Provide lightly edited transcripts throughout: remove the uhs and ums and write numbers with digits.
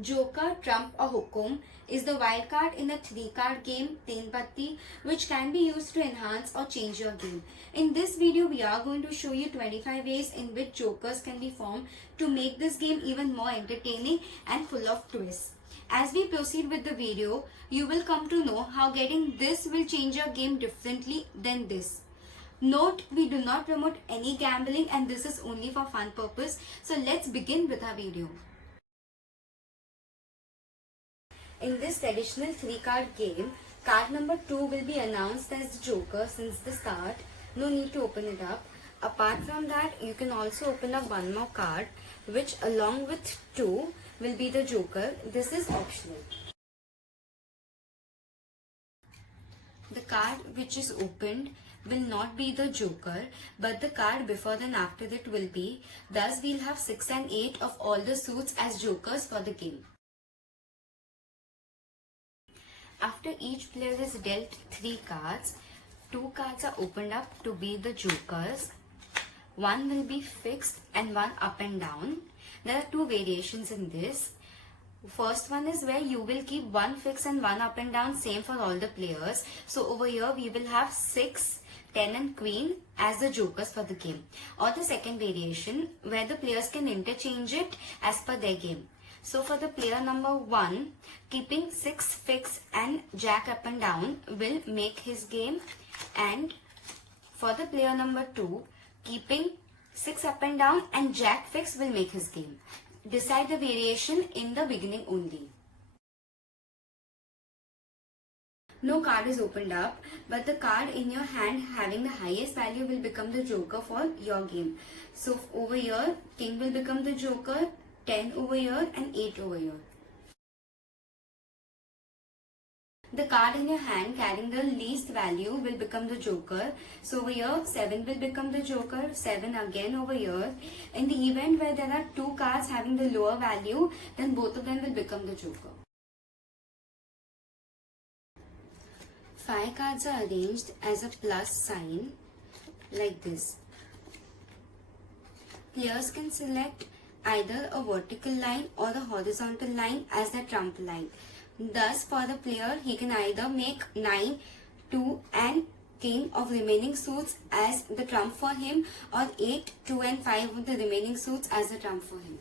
Joker, Trump or Hukum is the wild card in the 3-card game Teen Patti, which can be used to enhance or change your game. In this video, we are going to show you 25 ways in which jokers can be formed to make this game even more entertaining and full of twists. As we proceed with the video, you will come to know how getting this will change your game differently than this. Note, we do not promote any gambling and this is only for fun purpose. So let's begin with our video. In this traditional 3-card game, card number 2 will be announced as the joker since the start. No need to open it up. Apart from that, you can also open up one more card, which along with 2 will be the joker. This is optional. The card which is opened will not be the joker, but the card before and after it will be. Thus, we'll have 6 and 8 of all the suits as jokers for the game. After each player is dealt 3 cards, 2 cards are opened up to be the jokers. 1 will be fixed and 1 up and down. There are 2 variations in this. First one is where you will keep 1 fixed and 1 up and down, same for all the players. So over here we will have 6, 10 and queen as the jokers for the game. Or the second variation where the players can interchange it as per their game. So for the player number 1, keeping 6 fixed and jack up and down will make his game, and for the player number 2, keeping 6 up and down and jack fixed will make his game. Decide the variation in the beginning only. No card is opened up, but the card in your hand having the highest value will become the joker for your game. So over here, king will become the joker, 10 over here and 8 over here. The card in your hand carrying the least value will become the joker. So over here 7 will become the joker, 7 again over here. In the event where there are 2 cards having the lower value, then both of them will become the joker. 5 cards are arranged as a plus sign like this. Players can select either a vertical line or a horizontal line as the trump line. Thus, for the player, he can either make 9, 2 and king of remaining suits as the trump for him, or 8, 2 and 5 of the remaining suits as the trump for him.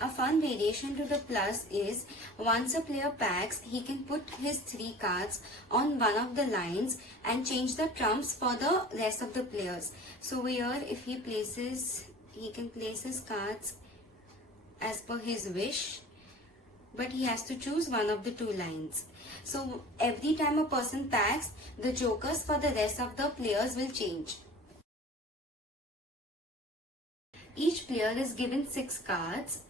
A fun variation to the plus is, once a player packs, he can put his 3 cards on one of the lines and change the trumps for the rest of the players. So over here, if he can place his cards as per his wish, but he has to choose one of the 2 lines. So every time a person packs, the jokers for the rest of the players will change. Each player is given 6 cards.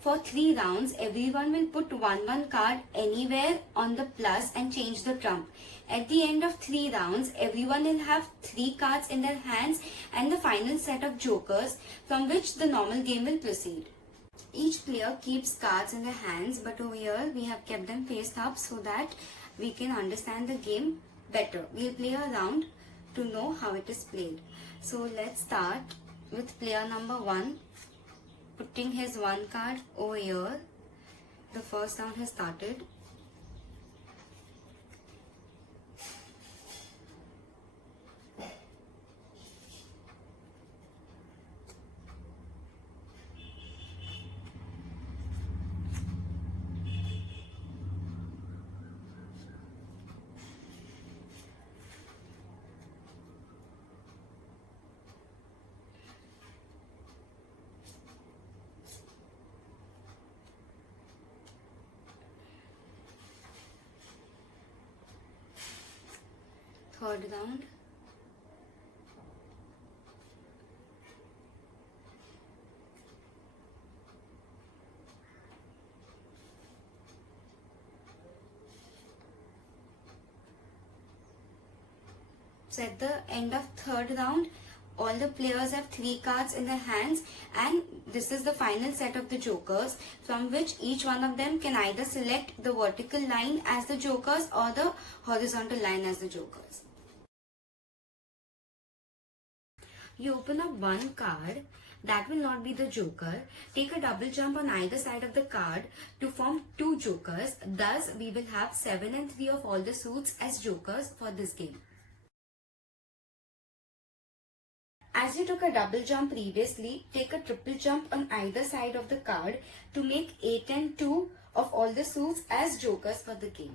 For 3 rounds, everyone will put one card anywhere on the plus and change the trump. At the end of 3 rounds, everyone will have 3 cards in their hands and the final set of jokers from which the normal game will proceed. Each player keeps cards in their hands, but over here we have kept them faced up so that we can understand the game better. We'll play a round to know how it is played. So let's start with player number 1. Putting his 1 card over here. The first round has started. Third round. So at the end of third round, all the players have 3 cards in their hands, and this is the final set of the jokers, from which each one of them can either select the vertical line as the jokers or the horizontal line as the jokers. You open up 1 card that will not be the joker. Take a double jump on either side of the card to form two jokers. Thus, we will have 7 and 3 of all the suits as jokers for this game. As you took a double jump previously, take a triple jump on either side of the card to make 8 and 2 of all the suits as jokers for the game.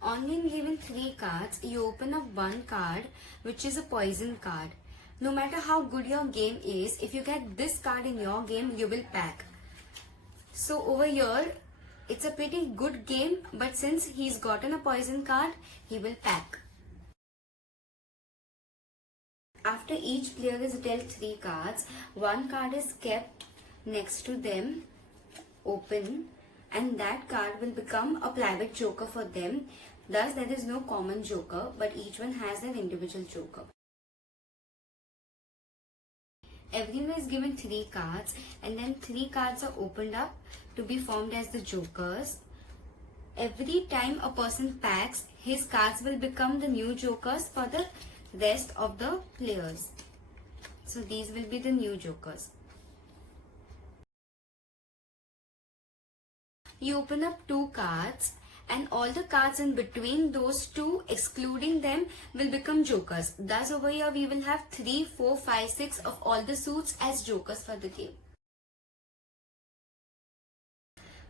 On being given 3 cards, you open up one card which is a poison card. No matter how good your game is, if you get this card in your game, you will pack. So over here, it's a pretty good game, but since he's gotten a poison card, he will pack. After each player is dealt 3 cards, one card is kept next to them, open, and that card will become a private joker for them. Thus, there is no common joker, but each one has an individual joker. Everyone is given 3 cards, and then 3 cards are opened up to be formed as the jokers. Every time a person packs, his cards will become the new jokers for the rest of the players. So these will be the new jokers. You open up 2 cards, and all the cards in between those 2, excluding them, will become jokers. Thus over here we will have 3, 4, 5, 6 of all the suits as jokers for the game.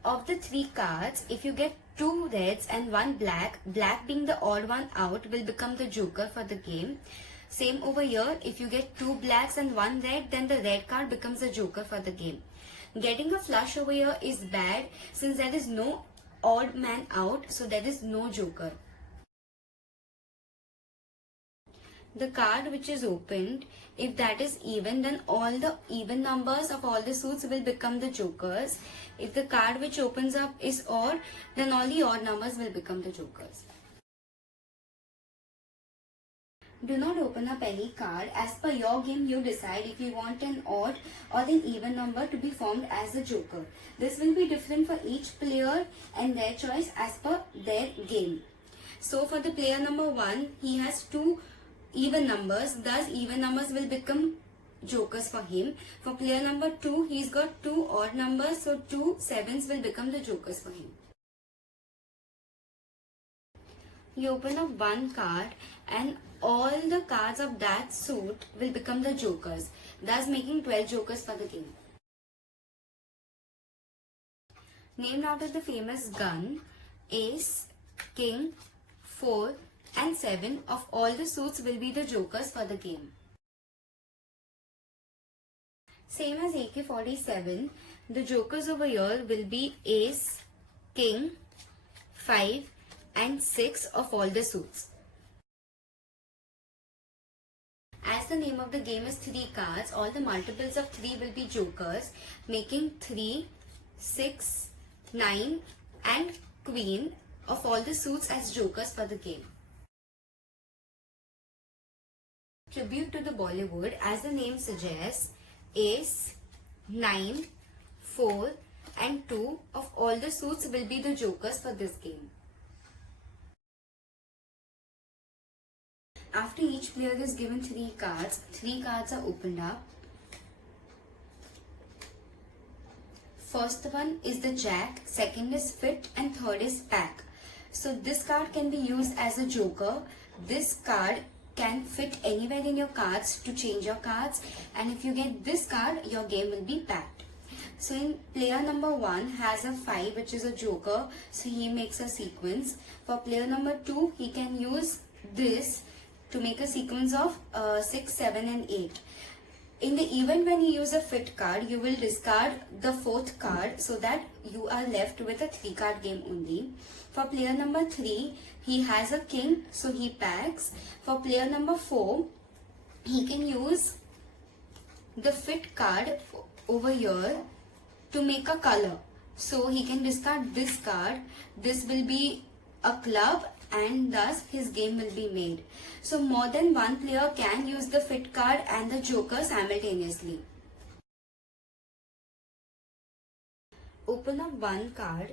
Of the 3 cards, if you get 2 reds and 1 black, black being the odd one out, will become the joker for the game. Same over here, if you get 2 blacks and 1 red, then the red card becomes the joker for the game. Getting a flush over here is bad since there is no odd man out, so there is no joker. The card which is opened, if that is even, then all the even numbers of all the suits will become the jokers. If the card which opens up is odd, then all the odd numbers will become the jokers. Do not open up any card. As per your game, you decide if you want an odd or an even number to be formed as a joker. This will be different for each player and their choice as per their game. So for the player number 1, he has 2 even numbers. Thus, even numbers will become jokers for him. For player number 2, he's got 2 odd numbers. So 2 sevens will become the jokers for him. You open up one card and all the cards of that suit will become the jokers, thus making 12 jokers for the game. Named after the famous gun, ace, king, 4 and 7 of all the suits will be the jokers for the game. Same as AK-47, the jokers over here will be ace, king, 5 and 6 of all the suits. As the name of the game is 3 cards, all the multiples of 3 will be jokers, making 3, 6, 9 and queen of all the suits as jokers for the game. Tribute to the Bollywood, as the name suggests, ace, 9, 4 and 2 of all the suits will be the jokers for this game. After each player is given 3 cards, 3 cards are opened up. First one is the jack, second is fit and third is pack. So this card can be used as a joker. This card can fit anywhere in your cards to change your cards, and if you get this card, your game will be packed. So in player number 1 has a 5 which is a joker, so he makes a sequence. For player number 2, he can use this to make a sequence of 6, 7 and 8. In the event when you use a fit card, you will discard the 4th card so that you are left with a 3 card game only. For player number 3, he has a king, so he packs. For player number 4, he can use the fit card over here to make a color. So he can discard this card. This will be a club and thus his game will be made. So more than one player can use the fit card and the joker simultaneously. Open up one card.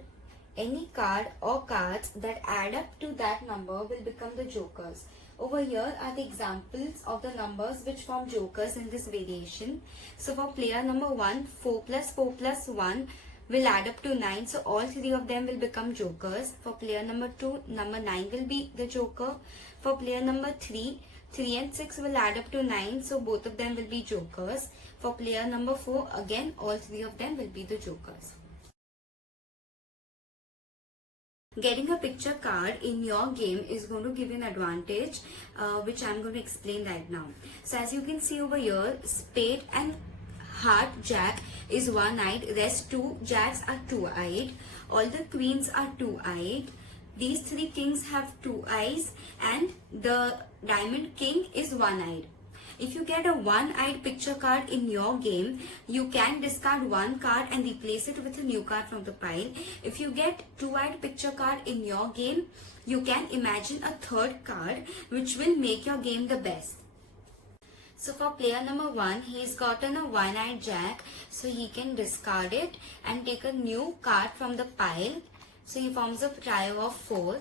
Any card or cards that add up to that number will become the jokers. Over here are the examples of the numbers which form jokers in this variation. So for player number 1, 4 plus 4 plus 1 will add up to 9. So all three of them will become jokers. For player number 2, number 9 will be the joker. For player number 3, 3 and 6 will add up to 9. So both of them will be jokers. For player number 4, again all three of them will be the jokers. Getting a picture card in your game is going to give you an advantage, which I'm going to explain right now. So as you can see over here, spade and heart jack is one-eyed, rest two jacks are two-eyed, all the queens are two-eyed, these three kings have two eyes, and the diamond king is one-eyed. If you get a one-eyed picture card in your game, you can discard one card and replace it with a new card from the pile. If you get two-eyed picture card in your game, you can imagine a third card which will make your game the best. So for player number 1, he's gotten a one-eyed jack, so he can discard it and take a new card from the pile. So he forms a trio of 4.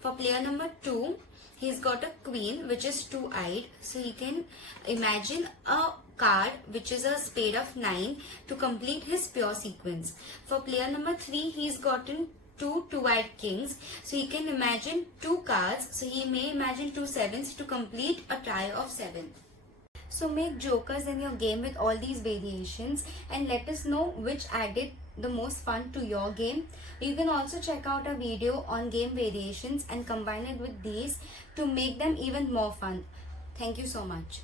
For player number 2, he's got a queen which is two-eyed, so he can imagine a card which is a spade of 9 to complete his pure sequence. For player number 3, he's gotten two two-eyed kings, so he can imagine two cards, so he may imagine two sevens to complete a trio of 7. So make jokers in your game with all these variations and let us know which added the most fun to your game. You can also check out a video on game variations and combine it with these to make them even more fun. Thank you so much.